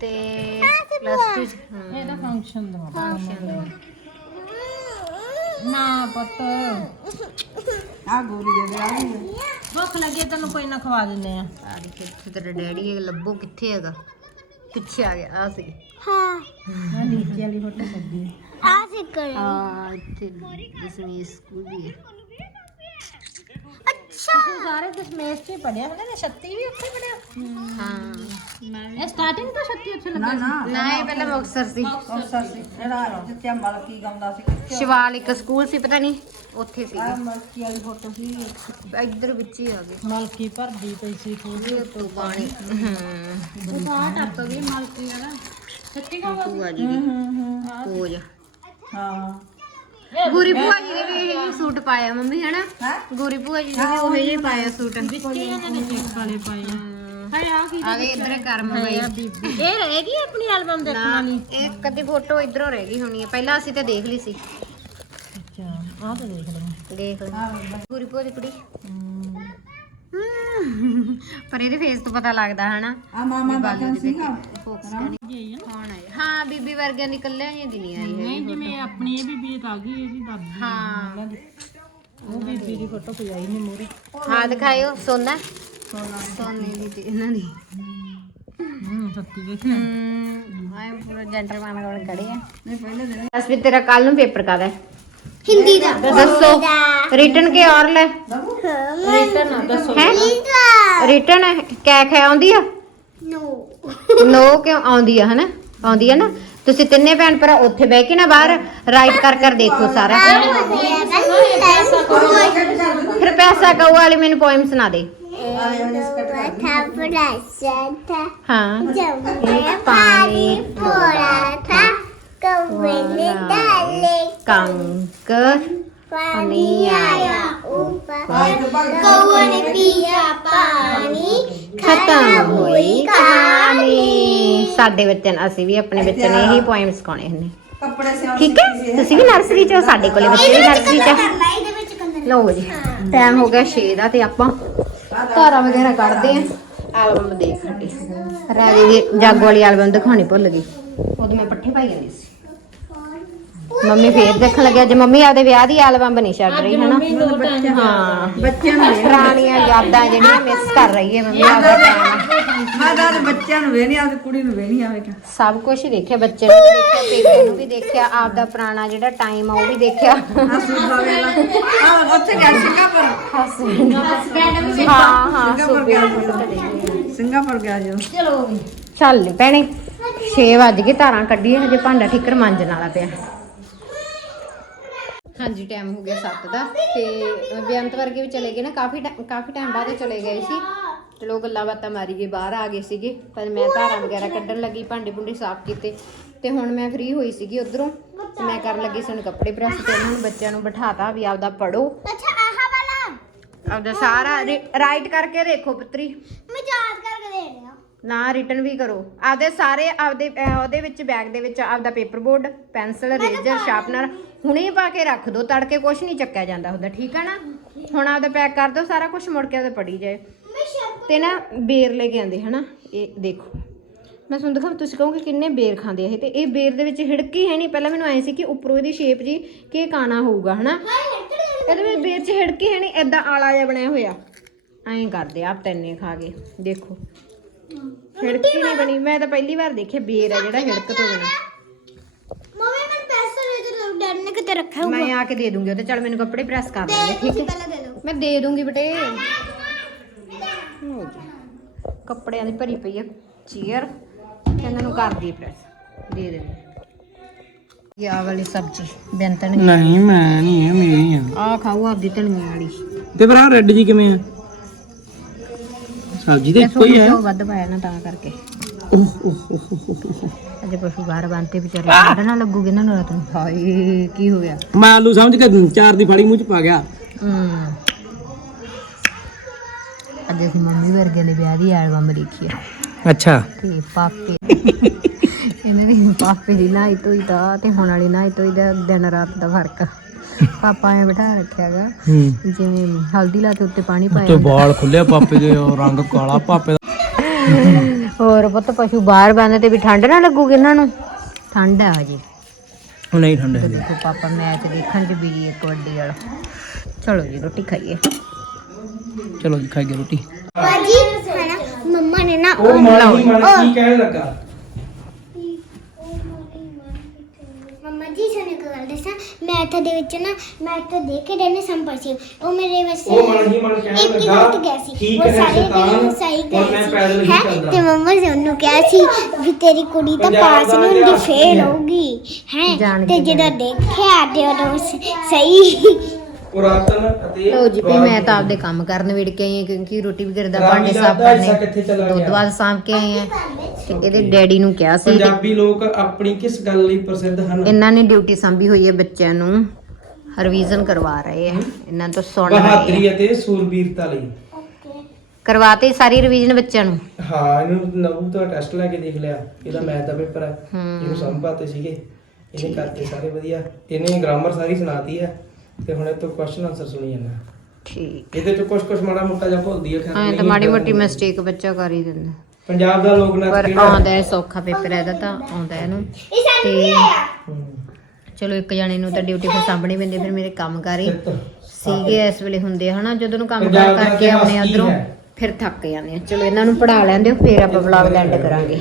ਤੇ ਪਲੱਸ 2 ਚ ਹਮ, ਇਹਦਾ ਫੰਕਸ਼ਨ ਦਾ function ਦੇ। ਨਾ ਪੁੱਤ। ਆ ਗੋਰੀ ਦੇ ਵਿਆਹ ਨਹੀਂ ਭੁੱਖ ਲੱਗੀ ਹੈ, ਤੈਨੂੰ ਕੋਈ ਨਾ ਖਵਾ ਦਿੰਦੇ ਆ। ਆ ਦੇਖ ਇੱਥੇ ਤੇਰਾ ਡੈਡੀ ਹੈ ਲੱਭੋ ਕਿੱਥੇ ਹੈਗਾ। ਪਿੱਛੇ ਆ ਗਿਆ ਆ ਸੀ ਮੈਂ ਨੀਚੇ ਵਾਲੀ ਫੋਟੋ ਲੱਗੀ ਹਾਂ ਇੱਥੇ ਦਸਵੀਂ ਸਕੂਲ ਦੀ ਹੈ। ਅੱਛਾ। ਸਾਰੇ ਦਸ਼ਮੇਸ਼ ਚ ਹੀ ਪੜਿਆ ਹਨਾ ਮੈਂ 36 ਵੀ ਉੱਥੇ ਪੜਿਆ ਹਾਂ। ਇਹ ਸਟਾਰਟਿੰਗ ਤੋਂ 36 ਉੱਥੇ ਨਾ ਲੱਗਾ ਨਾ ਨਾ। ਇਹ ਪਹਿਲਾਂ ਮੁਕਤਸਰ ਸੀ। ਅਫਸਰ ਸੀ। ਜਿਹੜਾ ਜਿੱਥੇ ਮਲਕੀ ਗਾਉਂਦਾ ਸੀ ਸ਼ਿਵਾਲਿਕ ਸਕੂਲ ਸੀ ਪਤਾ ਨਹੀਂ ਉੱਥੇ ਸੀ। ਆ ਮਲਕੀ ਵਾਲੀ ਫੋਟੋ ਸੀ। ਇੱਧਰ ਵਿੱਚ ਹੀ ਆ ਗਏ ਮਲਕੀ ਭਰਦੀ ਪਈ ਸੀ ਇਹ ਤੋਂ ਪਾਣੀ ਹਮ ਉਹ ਤਾਂ ਟੱਪ ਗਈ ਮਲਕੀ ਵਾਲਾ। ਸੱਚੀ ਗੱਲ ਭੂਆ ਜੀ ਦੀ ਪੋਜ ਹਾਂ ਗੂਰੀ ਭੂਆ ਜੀ ਦੇ ਸੂਟ ਪਾਇਆ ਮੰਮੀ ਹਨਾ? ਹੈ? ਗੂਰੀ ਭੂਆ ਜੀ ਦੇ ਵੀ ਉਹੇ ਜਿਹੇ ਪਾਇਆ ਸੂਟ। ਕੀ ਇਹਨਾਂ ਨੇ ਚੈੱਕ ਵਾਲੇ ਪਾਏ ਆ। ਹਾਏ ਆ ਕੀ ਆ ਗਏ ਇੱਧਰ ਕਰਮ ਬਈ। ਇਹ ਰਹੇਗੀ ਆਪਣੀ ਐਲਬਮ ਦੇਖਣ ਵਾਲੀ? ਇੱਕ ਅੱਧੀ ਫੋਟੋ ਇਧਰੋਂ ਰਹਿ ਗਈ ਹੋਣੀ ਹੈ ਪਹਿਲਾਂ ਅਸੀਂ ਤਾਂ ਦੇਖ ਲਈ ਸੀ। ਅੱਛਾ ਆਹ ਤਾਂ ਦੇਖ ਲਓ। ਦੇਖ ਲੈ ਪੂਰੀ ਪੂਰੀ ਕੁੜੀ। ਪਰ ਇਹਦੇ ਫੇਸ ਤੋਂ ਪਤਾ ਲੱਗਦਾ ਹਨਾ। ਆ ਮਾਮਾ ਬਾਕਾਂ ਸੀਗਾ। ਕੌਣ ਹੈ ਹਾਂ ਬੀਬੀ ਵਰਗਿਆਂ ਦੀ ਕੱਲਿਆਂ ਹੀ ਦੀ ਨਹੀਂ ਆਈ ਹੈ ਨਹੀਂ ਜਿਵੇਂ ਆਪਣੀ ਇਹ ਬੀਤ ਆ ਗਈ ਇਹਦੀ ਦਾਦੀ ਹਾਂ। ਉਹ ਬੀਬੀ ਦੀ ਫੋਟੋ ਕੋਈ ਆਈ ਨਹੀਂ ਮੂਰੇ ਹਾਂ ਦਿਖਾਇਓ ਸੋਨਾ। ਸੋਨੇ ਦੀ। ਤੇ ਇਹਨਾਂ ਦੀ। ਹੂੰ ਸੱਤੀ ਹਮ ਆਏ ਪੂਰਾ ਜੈਂਟਲਮੈਨ ਕੋਲ ਖੜੇ ਆ। ਨਹੀਂ ਪਹਿਲੇ ਦਿਨ। ਬਸ ਵੀ ਤੇਰਾ ਕੱਲ ਨੂੰ ਪੇਪਰ ਕਾਦਾ ਹਿੰਦੀ ਦਾ। ਦੱਸੋ ਰਿਟਨ ਕੇ ਔਰ ਲੈ। ਰਿਟਨ ਆ ਦੱਸੋ ਹੈ ਰਿਟਨ ਕੈ ਖੈ ਆਉਂਦੀ ਆ ਨੋ ਨੋ ਕਿਉਂ ਆਉਂਦੀ ਆ ਹਨਾ ਆਉਂਦੀ ਆ ਨਾ ਤੁਸੀਂ ਤਿੰਨੇ ਭੈਣ ਭਰਾ ਉੱਥੇ ਬਹਿ ਕੇ ਨਾ ਬਾਹਰ ਰਾਈਟ ਕਰ ਕਰ ਦੇਖੋ ਸਾਰਾ ਫਿਰ ਪੈਸਾ ਕਹੂ ਵਾਲੀ ਮੈਨੂੰ ਪੋਇਮ ਸੁਣਾ ਦੇ ਹਾਂ एक पानी कंक पानी आया ਖਤਮ ਹੋਈ ਕਹਾਣੀ ਸਾਡੇ ਬੱਚਿਆਂ ਨੂੰ ਅਸੀਂ ਵੀ ਆਪਣੇ ਬੱਚਿਆਂ ਨੂੰ ਇਹੀ ਪੋਇਮ ਸਿਖਾਉਣੇ ਹੁੰਦੇ ਕੱਪੜੇ ਸਿਉਣ ਠੀਕ ਹੈ ਤੁਸੀਂ ਵੀ ਨਰਸਰੀ ਚ ਹੋ ਸਾਡੇ ਕੋਲੇ ਬੱਚੇ ਵੀ ਨਰਸਰੀ ਚ ਆ। ਲਓ ਜੀ ਟਾਈਮ ਹੋ ਗਿਆ 6 ਦਾ ਤੇ ਆਪਾਂ ਧਾਰਾ ਵਗੈਰਾ ਕੱਢਦੇ ਆ ਐਲਬਮ ਦੇਖ ਹਟੀ ਰਾਜੇ ਦੀ ਜਾਗੋ ਵਾਲੀ ਐਲਬਮ ਦਿਖਾਉਣੀ ਭੁੱਲ ਗਈ ਉਦੋਂ ਮੈਂ ਪੱਠੇ ਪਾਈ ਜਾਂਦੀ ਸੀ ਮੰਮੀ ਫੇਰ ਦੇਖਣ ਲੱਗਿਆ ਜੇ ਮੰਮੀ ਆਪਦੇ ਵਿਆਹ ਦੀ ਐਲਬਮ ਬਣੀ ਛੱਡ ਰਹੀ ਹੈ। ਨਾ। ਹਾਂ ਬੱਚਿਆਂ ਨੂੰ ਪੁਰਾਣੀਆਂ ਯਾਦਾਂ ਜਿਹੜੀਆਂ ਮਿਸ ਕਰ ਰਹੀ ਹੈ ਮੰਮੀ ਆਪਦਾ ਟਾਈਮ ਮੈਂ ਤਾਂ ਆਪਦੇ ਬੱਚਿਆਂ ਨੂੰ ਵੇਹਣੀ ਆਪਦੀ ਕੁੜੀ ਨੂੰ ਵੇਹਣੀ ਆਵੇਗਾ ਸਭ ਕੁਝ ਹੀ ਦੇਖਿਆ ਬੱਚੇ ਨੂੰ ਵੀ ਦੇਖਿਆ ਪੇਕੇ ਨੂੰ ਵੀ ਦੇਖਿਆ ਆਪਦਾ ਪੁਰਾਣਾ ਜਿਹੜਾ ਟਾਈਮ ਆ ਉਹ ਵੀ ਦੇਖਿਆ ਆ ਸੂਬਾ ਵੇਲਾ ਆ ਉੱਥੇ ਗਿਆ ਸਿੰਗਾਪੁਰ। ਹਾਂ ਦੀ ਸਿੰਗਾਪੁਰ ਗਿਆ ਚੱਲ ਨੀ ਭੈਣੇ 6 ਵੱਜ ਗਏ ਧਾਰਾਂ ਕੱਢੀਏ ਹਜੇ ਭਾਂਡਾ ਠੀਕਰ ਮਾਂਜਣ ਵਾਲਾ ਪਿਆ। ਹਾਂਜੀ ਟਾਈਮ ਹੋ ਗਿਆ 7 ਦਾ ਤੇ ਬੇਅੰਤ ਵਰਗੇ ਵੀ ਚਲੇ ਗਏ ਨਾ ਕਾਫੀ ਕਾਫੀ ਟਾਈਮ ਬਾਅਦ ਇਹ ਚਲੇ ਗਏ ਸੀ। ਤੇ ਲੋਕ ਗੱਲਾਂ ਬਾਤਾਂ ਮਾਰੀ ਗਏ ਬਾਹਰ ਆ ਗਏ ਸੀਗੇ ਪਰ ਮੈਂ ਧਾਰਾਂ ਵਗੈਰਾ ਕੱਢਣ ਲੱਗੀ ਭਾਂਡੇ ਭੁੰਡੇ ਸਾਫ਼ ਕੀਤੇ ਤੇ ਹੁਣ ਮੈਂ ਫ੍ਰੀ ਹੋਈ ਸੀਗੀ ਉਧਰੋਂ। ਮੈਂ ਕਰਨ ਲੱਗੀ ਸੀ ਹੁਣ ਕੱਪੜੇ ਪ੍ਰੈਸ ਤੇ ਨੂੰ ਬੱਚਿਆਂ ਨੂੰ ਬਿਠਾਤਾ ਵੀ ਆਪਦਾ ਪੜੋ ਅੱਛਾ ਆਹ ਵਾਲਾ? ਆਪਦਾ ਸਾਰਾ ਰਾਈਟ ਕਰਕੇ ਦੇਖੋ ਪੁੱਤਰੀ। ਮੈਂ ਯਾਦ ਕਰਕੇ ਦੇ ਰਿਹਾ ਨਾ ਰਿਟਨ ਵੀ ਕਰੋ। ਆਪਦੇ ਸਾਰੇ ਆਪਦੇ ਅਹ, ਉਹਦੇ ਵਿੱਚ ਬੈਗ ਦੇ ਵਿੱਚ ਆਪਦਾ paper board pencil eraser sharpener ਹੁਣੇ ਪਾ ਕੇ ਰੱਖ ਦੋ ਤੜਕੇ ਕੁਝ ਨਹੀਂ ਚੱਕਿਆ ਜਾਂਦਾ ਹੁੰਦਾ ਠੀਕ ਆ ਨਾ? ਹੁਣ ਆਪਦਾ ਪੈਕ ਕਰ ਦੋ ਸਾਰਾ ਕੁਝ ਮੁੜ ਕੇ ਉਹਦੇ ਪੜੀ ਜਾਏ। ਤੇ ਨਾ ਬੇਰ ਲੈ ਕੇ ਆਂਦੇ ਹਨਾ? ਇਹ ਦੇਖੋ ਮੈਂ ਤੁਹਾਨੂੰ ਦਿਖਾਵਾਂ ਤੁਸੀਂ ਕਹੋਗੇ ਕਿੰਨੇ ਬੇਰ ਖਾਂਦੇ ਆ ਇਹ ਤੇ ਇਹ ਬੇਰ ਦੇ ਵਿੱਚ ਹਿੜਕੀ ਹੈ ਨਹੀਂ ਪਹਿਲਾਂ ਮੈਨੂੰ ਐ ਸੀ ਕਿ ਉੱਪਰੋਂ ਇਹਦੀ ਸ਼ੇਪ ਜੀ ਕਿ ਕਾਣਾ ਹੋਊਗਾ ਹਨਾ? ਇਹਦੇ ਵਿੱਚ ਬੇਰ 'ਚ ਹਿੜਕੀ ਹੈ ਨਹੀਂ ਐਦਾਂ ਆਲਾ ਜਿਹਾ ਬਣਿਆ ਹੋਇਆ। ਐਂ ਕਰਦੇ ਆਪ ਤੈਨੇ ਖਾ ਕੇ ਦੇਖੋ। ਹਿੜਕੀ ਨਹੀਂ ਬਣੀ ਮੈਂ ਤਾਂ ਪਹਿਲੀ ਵਾਰ ਦੇਖਿਆ ਬੇਰ ਆ ਜਿਹੜਾ ਹਿੜਕ ਤੋਂ ਬਣਾ ਡੈਡ ਨੇ ਕਿਤੇ ਰੱਖਿਆ ਮੈਂ ਆ ਕੇ ਦੇ ਦੂੰਗੀ ਉਹ ਤੇ ਚੱਲ ਮੈਨੂੰ ਕੱਪੜੇ ਪ੍ਰੈਸ ਕਰ ਦਿੰਦੇ ਠੀਕ ਤੁਸੀਂ ਹੈ? ਪਹਿਲਾਂ ਦੇ ਦਿਓ ਮੈਂ ਦੇ ਦੂੰਗੀ ਬਟੇ। ਲਓ ਜੀ। ਕੱਪੜਿਆਂ ਦੀ ਭਰੀ ਪਈ ਆ ਚੇਅਰ ਇਹਨਾਂ ਨੂੰ ਕਰਦੀ ਪ੍ਰੈਸ ਦੇ ਦੇ। ਇਹ ਆਹ ਵਾਲੀ ਸਬਜ਼ੀ ਬੈਂਤਣ ਨਹੀਂ ਮੈਂ ਨਹੀਂ ਇਹ ਮੇਰੀ ਆ। ਆ ਖਾਓ ਆਪਦੀ ਧਨੀਆ ਵਾਲੀ। ਤੇ ਭਰਾ ਰੈੱਡ ਜੀ ਕਿਵੇਂ ਆ? ਸਬਜ਼ੀ ਤੇ ਇੱਕੋ ਹੀ ਹੈ ਵੱਧ ਪਾਇਆ ਨਾ ਤਾਂ ਕਰਕੇ। ਓਹ, ਓਹ, ਓਹ, ਓਹ, ਓਹ। ਅਜੇ ਪਸ਼ੂ ਬਾਹਰ ਬੰਨਤੇ ਵਿਚਾਰੇ ਠੰਡ ਨਾ ਲੱਗੂਗੀ ਇਹਨਾਂ ਨੂੰ ਰਾਤ ਨੂੰ। ਹਾਏ ਕੀ ਹੋ ਗਿਆ? ਮੈਂ ਆਲੂ ਸਮਝ ਕੇ ਚਾਰ ਦੀ ਫਾੜੀ ਮੂੰਹ ਚ ਪਾ ਗਿਆ। ਹਮ ਅੱਜ ਅਸੀਂ ਮੰਮੀ ਵਰਗੇ ਦੇ ਵਿਆਹ ਦੀ ਐਲਬਮ ਦੇਖੀ ਆ। ਅੱਛਾ। ਤੇ ਪਾਪੇ। ਇਹਨਾਂ ਦੀ ਪਾਪੇ ਦੀ ਨਾਈ ਤੋਈ ਦਾ ਤੇ ਹੁਣ ਵਾਲੀ ਨਾਈ ਤੋਈ ਦਾ ਦਿਨ ਰਾਤ ਦਾ ਫ਼ਰਕ ਪਾਪਾ ਐ ਬਿਠਾ ਰੱਖਿਆਗਾ ਜਿਵੇਂ ਹਲਦੀ ਲਾ ਕੇ ਉੱਤੇ ਪਾਣੀ ਪਾਇਆ ਤੇ ਵਾਲ ਖੁੱਲਿਆ ਪਾਪੇ ਦੇ ਰੰਗ ਕਾਲਾ ਪਾਪੇ ਦਾ। ਹੋਰ ਪੁੱਤ ਪਸ਼ੂ ਬਾਹਰ ਬੰਨ ਤੇ ਵੀ ਠੰਡ ਨਾ ਲੱਗੂਗੀ ਇਹਨਾਂ ਨੂੰ? ਠੰਡ ਆ ਜੀ ਉਹ ਨਹੀਂ ਠੰਡੇ ਹੈਗੇ। ਦੇਖੋ ਪਾਪਾ ਮੈਚ ਦੇਖਣ ਚ ਵੀ ਇੱਕ ਵੱਡੀ ਵਾਲਾ। ਚਲੋ ਜੀ ਰੋਟੀ ਖਾਈਏ। ਚਲੋ ਜੀ ਖਾਈਏ ਰੋਟੀ। ਮੰਮਾ ਨੇ ਨਾ ਉਹ ਮਾਲੀ ਕੀ ਕਹਿਣ ਲੱਗਾ ਮੰਮਾ ਜੀ ਸਾਨੂੰ ਇੱਕ ਗੱਲ ਦੱਸਾਂ। ਮੈਥ ਦੇ ਵਿੱਚ ਨਾ ਮੈਥ ਦੇ ਕੇ ਡੈਨੇ ਸੰਪਰ ਸੀ ਉਹ ਮੇਰੇ ਵਾਸਤੇ ਉਹ ਮਨ ਹੀ ਮਨ ਕਹਿਣ ਇੱਕ ਹੀ ਲੱਗਾ, ਗਲਤ ਗਿਆ ਸੀ। ਠੀਕ ਉਹ ਹੈ ਸਾਰੇ ਸ਼ੈਤਾਨ, ਦਿਨ ਸਹੀ ਹੁਣ ਗਏ ਮੈਂ ਸੀ। ਹੀ ਹੈਂ? ਚੱਲਦਾ। ਤੇ ਮੰਮਾ ਨੇ ਉਹਨੂੰ ਕਿਹਾ ਸੀ ਵੀ ਤੇਰੀ ਕੁੜੀ ਤਾਂ ਪੰਜਾਬ ਪਾਸ ਦਾ ਨਹੀਂ ਹੁੰਦੀ ਫੇਲ ਹੈ? ਹੋਊਗੀ। ਹੈ? ਜਾਣ ਤੇ ਕੇ ਜਦੋਂ ਦੇਖਿਆ ਤੇ ਉਦੋਂ ਸ- ਸਹੀ। ਪੁਰਾਤਨ ਅਤੇ ਲੋ ਜੀ ਵੀ ਮੈਂ ਤਾਂ ਆਪਦੇ ਕੰਮ ਕਰਨ ਵਿੜ ਕੇ ਆਈ ਹਾਂ ਕਿਉਂਕਿ ਰੋਟੀ ਵਗੈਰਾ ਦਾ ਭਾਂਡੇ ਸਾਫ਼ ਕਰਨੇ ਦੁੱਧ? ਬਾਦ ਸਾਂਭ ਕੇ ਆਏ ਆ ਤੇ ਇਹਦੇ ਡੈਡੀ ਨੂੰ ਕਿਹਾ ਸੀ ਕਿ ਪੰਜਾਬੀ ਲੋਕ ਆਪਣੀ ਕਿਸ ਗੱਲ ਲਈ ਪ੍ਰਸਿੱਧ ਹਨ? ਇਹਨਾਂ ਨੇ ਡਿਊਟੀ ਸੰਭੀ ਹੋਈ ਹੈ ਬੱਚਿਆਂ ਨੂੰ ਰਿਵੀਜ਼ਨ ਕਰਵਾ ਰਹੇ ਆ। ਇਹਨਾਂ ਤੋਂ ਸੁਣ ਰਹੇ ਬਹਾਦਰੀ ਅਤੇ ਸੂਰਬੀਰਤਾ ਲਈ। ਕਰਵਾਤੇ ਸਾਰੀ ਰਿਵੀਜ਼ਨ ਬੱਚਿਆਂ ਨੂੰ। ਹਾਂ ਇਹਨੂੰ ਨਵੂ ਤੋਂ ਟੈਸਟ ਲੈ ਕੇ ਦੇਖ ਲਿਆ। ਇਹਦਾ ਮੈਥ ਦਾ ਪੇਪਰ ਹੈ। ਹੂੰ। ਇਹਨੂੰ ਸੰਭਾਤੇ ਸੀਗੇ। ਇਹਨੇ ਕਰਤੇ ਸਾਰੇ ਵਧੀਆ। ਇਹਨੇ ਗ੍ਰਾਮਰ ਸਾਰੀ ਸੁਣਾਤੀ ਹੈ। ਤੇ ਹੁਣ ਇਹ ਤੋਂ ਕੁਐਸਚਨ ਆਨਸਰ ਸੁਣੀ ਜਾਂਦਾ। ਠੀਕ। ਇਹਦੇ ਚ ਕੁਝ ਕੁਝ ਮਾੜਾ ਮੋਟਾ ਜਿਹਾ ਭੁੱਲਦੀ ਹੈ ਖੈਰ ਹਾਂ ਤਾਂ ਮਾੜੀ। ਮੋਟੀ ਮਿਸਟੇਕ ਬੱਚਾ ਕਰ ਹੀ ਦਿੰਦਾ। ਪੰਜਾਬ ਦਾ ਲੋਕ ਨਾਚ ਪਰ ਕਿਹੜਾ ਆਉਂਦਾ ਹੈ ਸੌਖਾ ਪੇਪਰ ਇਹਦਾ ਤਾਂ ਆਉਂਦਾ ਇਹਨੂੰ। ਇਹ ਸਾਨੂੰ ਵੀ ਆਇਆ। ਹੂੰ। ਚਲੋ ਇੱਕ ਜਣੇ ਨੂੰ ਤਾਂ ਡਿਊਟੀ ਫਿਰ ਸਾਂਭਣੀ ਪੈਂਦੀ ਫਿਰ ਮੇਰੇ ਕੰਮ ਕਰ ਹੀ ਸੀਗੇ ਇਸ ਵੇਲੇ ਹੁੰਦੇ ਆ ਹਨਾ? ਜਦੋਂ ਨੂੰ ਕੰਮ ਕਰ ਕਰਕੇ ਅਧਰੋਂ ਹੈ? ਫਿਰ ਥੱਕ ਜਾਂਦੇ ਆ। ਚਲੋ ਇਹਨਾਂ ਨੂੰ ਪੜਾ ਲੈਂਦੇ ਹੋ ਫਿਰ ਆਪਾਂ ਵਲੌਗ ਐਂਡ ਕਰਾਂਗੇ।